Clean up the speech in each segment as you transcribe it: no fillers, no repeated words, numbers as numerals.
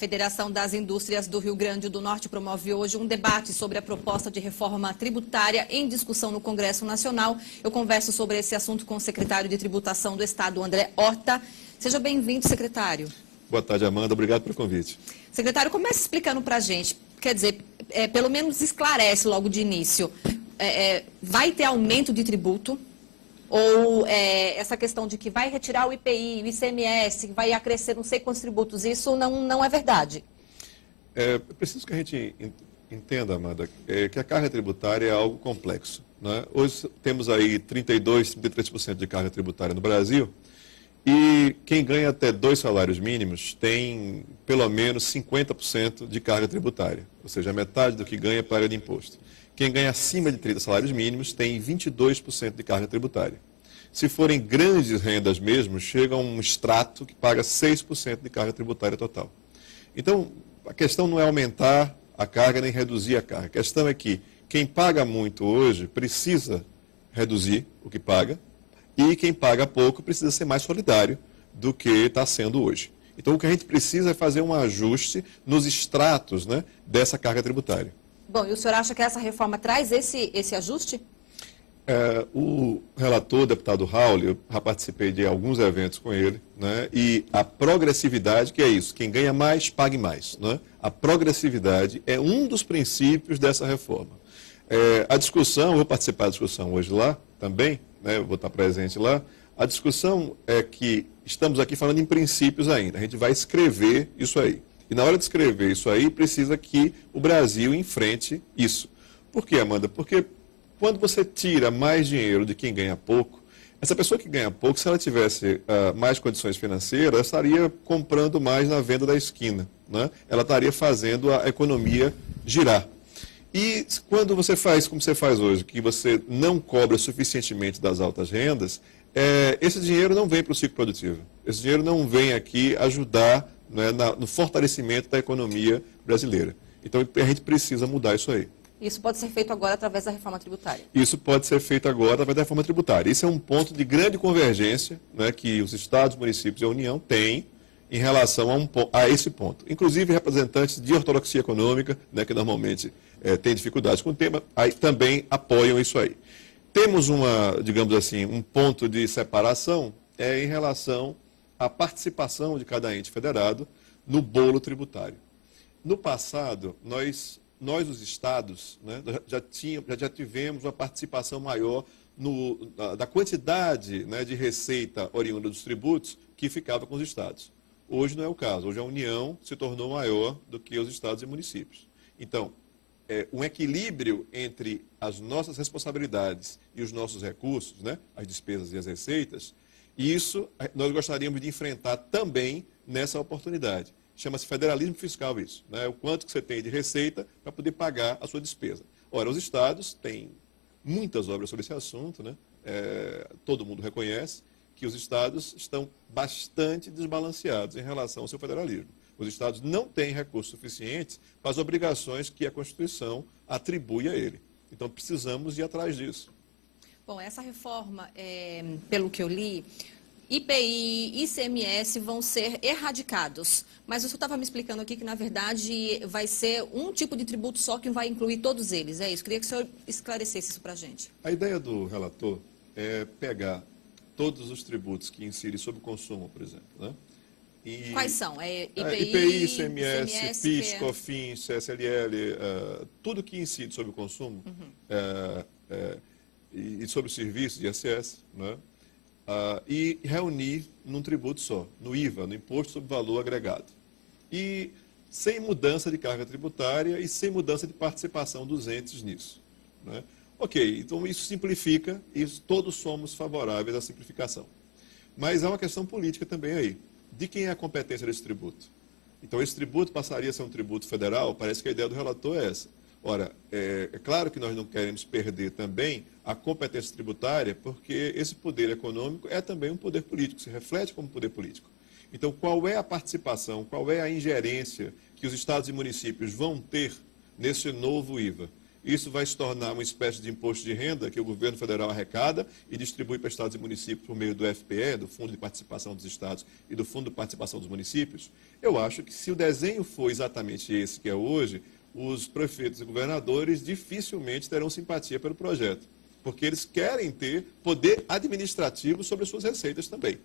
Federação das Indústrias do Rio Grande do Norte promove hoje um debate sobre a proposta de reforma tributária em discussão no Congresso Nacional. Eu converso sobre esse assunto com o secretário de Tributação do Estado, André Horta. Seja bem-vindo, secretário. Boa tarde, Amanda. Obrigado pelo convite. Secretário, comece explicando para a gente, quer dizer, pelo menos esclarece logo de início, vai ter aumento de tributo? Ou essa questão de que vai retirar o IPI, o ICMS, que vai acrescer não sei quantos tributos, isso não é verdade? É preciso que a gente entenda, Amanda, que a carga tributária é algo complexo, né? Hoje temos aí 32%, 33% de carga tributária no Brasil e quem ganha até 2 salários mínimos tem pelo menos 50% de carga tributária, ou seja, metade do que ganha paga de imposto. Quem ganha acima de 30 salários mínimos tem 22% de carga tributária. Se forem grandes rendas mesmo, chega a um extrato que paga 6% de carga tributária total. Então, a questão não é aumentar a carga nem reduzir a carga. A questão é que quem paga muito hoje precisa reduzir o que paga e quem paga pouco precisa ser mais solidário do que está sendo hoje. Então, o que a gente precisa é fazer um ajuste nos extratos, né, dessa carga tributária. Bom, e o senhor acha que essa reforma traz esse ajuste? O relator, o deputado Raul, eu já participei de alguns eventos com ele, né? E a progressividade, que é isso, quem ganha mais, pague mais, né? A progressividade é um dos princípios dessa reforma. A discussão, eu vou participar da discussão hoje lá também, né? Eu vou estar presente lá. A discussão é que estamos aqui falando em princípios ainda, a gente vai escrever isso aí. E na hora de escrever isso aí, precisa que o Brasil enfrente isso. Por quê, Amanda? Porque quando você tira mais dinheiro de quem ganha pouco, essa pessoa que ganha pouco, se ela tivesse mais condições financeiras, ela estaria comprando mais na venda da esquina, né? Ela estaria fazendo a economia girar. E quando você faz como você faz hoje, que você não cobra suficientemente das altas rendas, esse dinheiro não vem para o ciclo produtivo. Esse dinheiro não vem aqui ajudar, né, no fortalecimento da economia brasileira. Então, a gente precisa mudar isso aí. Isso pode ser feito agora através da reforma tributária? Isso pode ser feito agora através da reforma tributária. Isso é um ponto de grande convergência, né, que os estados, municípios e a União têm em relação a esse ponto. Inclusive, representantes de ortodoxia econômica, né, que normalmente têm dificuldades com o tema, aí também apoiam isso aí. Temos digamos assim, um ponto de separação em relação à participação de cada ente federado no bolo tributário. No passado, nós os estados, né, já tivemos uma participação maior da quantidade, né, de receita oriunda dos tributos que ficava com os estados. Hoje não é o caso. Hoje a União se tornou maior do que os estados e municípios. Então, um equilíbrio entre as nossas responsabilidades e os nossos recursos, né, as despesas e as receitas, isso nós gostaríamos de enfrentar também nessa oportunidade. Chama-se federalismo fiscal isso, né? O quanto que você tem de receita para poder pagar a sua despesa. Ora, os estados têm muitas obras sobre esse assunto, né? Todo mundo reconhece que os estados estão bastante desbalanceados em relação ao seu federalismo. Os estados não têm recursos suficientes para as obrigações que a Constituição atribui a ele. Então, precisamos ir atrás disso. Bom, essa reforma, pelo que eu li, IPI, ICMS vão ser erradicados. Mas o senhor estava me explicando aqui que, na verdade, vai ser um tipo de tributo só que vai incluir todos eles. É isso? Queria que o senhor esclarecesse isso para a gente. A ideia do relator é pegar todos os tributos que incidem sobre o consumo, por exemplo, né? Quais são? IPI, ICMS, PIS, COFINS, CSLL, tudo que incide sobre o consumo e sobre os serviços de ISS, né? E reunir num tributo só, no IVA, no Imposto sobre Valor Agregado. E sem mudança de carga tributária e sem mudança de participação dos entes nisso, né? Ok, então isso simplifica e todos somos favoráveis à simplificação. Mas há uma questão política também aí. De quem é a competência desse tributo? Então, esse tributo passaria a ser um tributo federal? Parece que a ideia do relator é essa. Ora, é claro que nós não queremos perder também a competência tributária, porque esse poder econômico é também um poder político, se reflete como poder político. Então, qual é a participação, qual é a ingerência que os estados e municípios vão ter nesse novo IVA? Isso vai se tornar uma espécie de imposto de renda que o governo federal arrecada e distribui para estados e municípios por meio do FPE, do Fundo de Participação dos Estados e do Fundo de Participação dos Municípios. Eu acho que se o desenho for exatamente esse que é hoje, os prefeitos e governadores dificilmente terão simpatia pelo projeto, porque eles querem ter poder administrativo sobre as suas receitas também.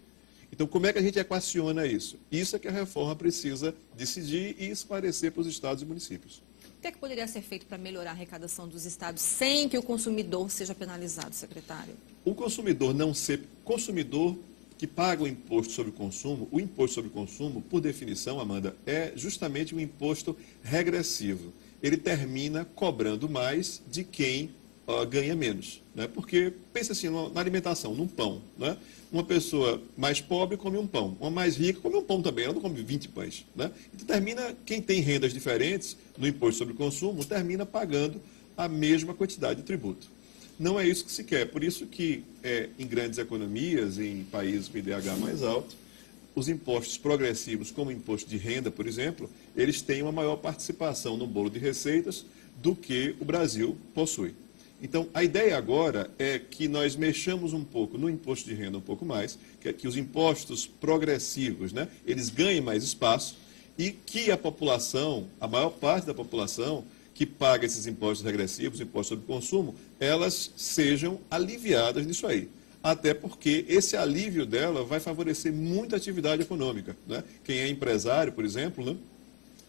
Então, como é que a gente equaciona isso? Isso é que a reforma precisa decidir e esclarecer para os estados e municípios. O que é que poderia ser feito para melhorar a arrecadação dos estados sem que o consumidor seja penalizado, secretário? O consumidor não ser consumidor que paga o imposto sobre o consumo, por definição, Amanda, é justamente um imposto regressivo. Ele termina cobrando mais de quem ganha menos. Né? Porque, pensa assim, na alimentação, num pão. Né? Uma pessoa mais pobre come um pão, uma mais rica come um pão também, ela não come 20 pães. Né? Então, quem tem rendas diferentes no imposto sobre o consumo, termina pagando a mesma quantidade de tributo. Não é isso que se quer. Por isso que, em grandes economias, em países com IDH mais alto, os impostos progressivos, como o imposto de renda, por exemplo, eles têm uma maior participação no bolo de receitas do que o Brasil possui. Então, a ideia agora é que nós mexamos um pouco no imposto de renda, um pouco mais, que os impostos progressivos, né, eles ganhem mais espaço e que a população, a maior parte da população que paga esses impostos regressivos, impostos sobre consumo, elas sejam aliviadas nisso aí. Até porque esse alívio dela vai favorecer muita atividade econômica. Né? Quem é empresário, por exemplo, né,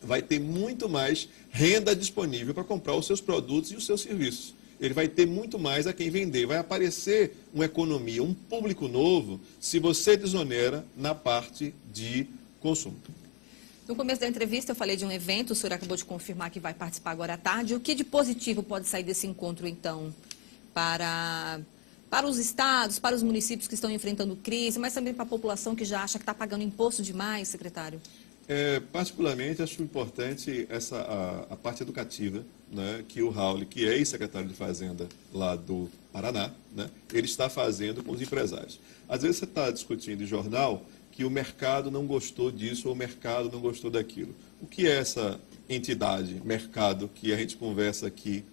vai ter muito mais renda disponível para comprar os seus produtos e os seus serviços. Ele vai ter muito mais a quem vender. Vai aparecer uma economia, um público novo, se você desonera na parte de consumo. No começo da entrevista, eu falei de um evento, o senhor acabou de confirmar que vai participar agora à tarde. O que de positivo pode sair desse encontro, então, para os estados, para os municípios que estão enfrentando crise, mas também para a população que já acha que está pagando imposto demais, secretário? Particularmente, acho importante a parte educativa, né, que o Raul, que é ex-secretário de Fazenda lá do Paraná, né, ele está fazendo com os empresários. Às vezes você está discutindo em jornal que o mercado não gostou disso ou o mercado não gostou daquilo. O que é essa entidade, mercado, que a gente conversa aqui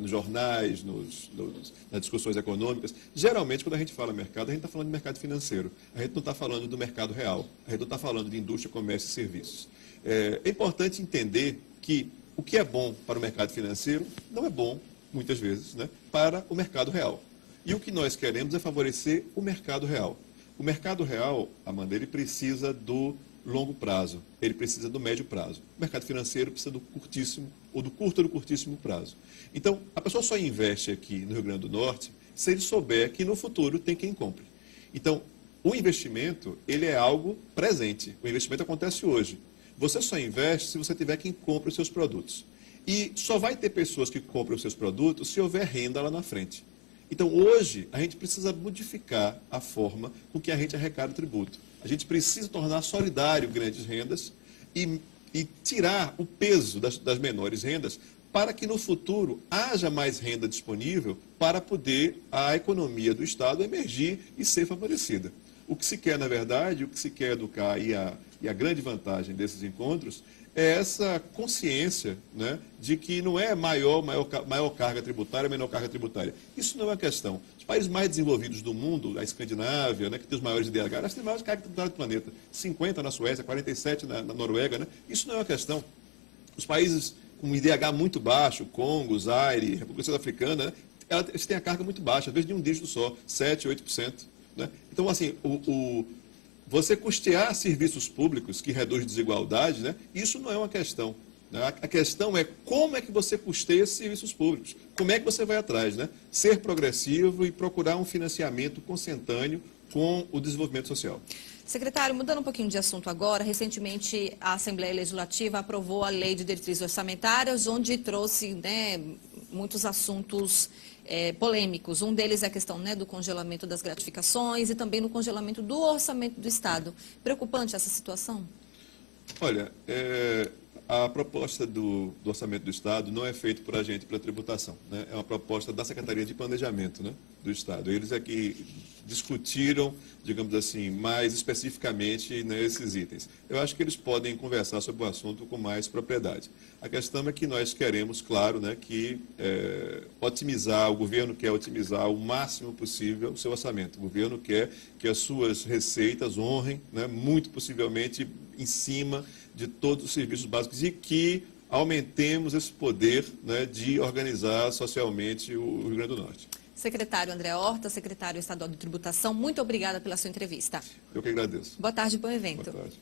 nos jornais, nas discussões econômicas? Geralmente, quando a gente fala mercado, a gente está falando de mercado financeiro. A gente não está falando do mercado real. A gente não está falando de indústria, comércio e serviços. É importante entender que o que é bom para o mercado financeiro não é bom, muitas vezes, né, para o mercado real. E o que nós queremos é favorecer o mercado real. O mercado real, Amanda, ele precisa do longo prazo, ele precisa do médio prazo. O mercado financeiro precisa do curtíssimo, ou do curto ou do curtíssimo prazo. Então, a pessoa só investe aqui no Rio Grande do Norte se ele souber que no futuro tem quem compre. Então, o investimento, ele é algo presente. O investimento acontece hoje. Você só investe se você tiver quem compre os seus produtos. E só vai ter pessoas que comprem os seus produtos se houver renda lá na frente. Então, hoje, a gente precisa modificar a forma com que a gente arrecada o tributo. A gente precisa tornar solidário grandes rendas e tirar o peso das menores rendas para que no futuro haja mais renda disponível para poder a economia do Estado emergir e ser favorecida. O que se quer, na verdade, o que se quer educar e a grande vantagem desses encontros é essa consciência, né, de que não é maior carga tributária, menor carga tributária. Isso não é uma questão. Os países mais desenvolvidos do mundo, a Escandinávia, né, que tem os maiores IDH, elas têm a maior carga tributária do planeta. 50 na Suécia, 47 na Noruega. Né? Isso não é uma questão. Os países com IDH muito baixo, Congo, Zaire, República Sul-Africana, né, eles têm a carga muito baixa, às vezes de um dígito só, 7%, 8%. Né? Então, assim, você custear serviços públicos que reduz desigualdade, né, isso não é uma questão. Né? A questão é como é que você custeia esses serviços públicos. Como é que você vai atrás? Né? Ser progressivo e procurar um financiamento consentâneo com o desenvolvimento social. Secretário, mudando um pouquinho de assunto agora, recentemente a Assembleia Legislativa aprovou a Lei de Diretrizes Orçamentárias, onde trouxe, né, muitos assuntos polêmicos. Um deles é a questão, né, do congelamento das gratificações e também no congelamento do orçamento do Estado. Preocupante essa situação? Olha, a proposta do orçamento do Estado não é feita por agente para tributação. Né? É uma proposta da Secretaria de Planejamento, né, do Estado. Eles é que discutiram, digamos assim, mais especificamente nesses itens. Eu acho que eles podem conversar sobre o assunto com mais propriedade. A questão é que nós queremos, claro, né, que o governo quer otimizar o máximo possível o seu orçamento. O governo quer que as suas receitas honrem, né, muito possivelmente em cima de todos os serviços básicos e que aumentemos esse poder, né, de organizar socialmente o Rio Grande do Norte. Secretário André Horta, secretário estadual de tributação, muito obrigada pela sua entrevista. Eu que agradeço. Boa tarde, bom evento. Boa tarde.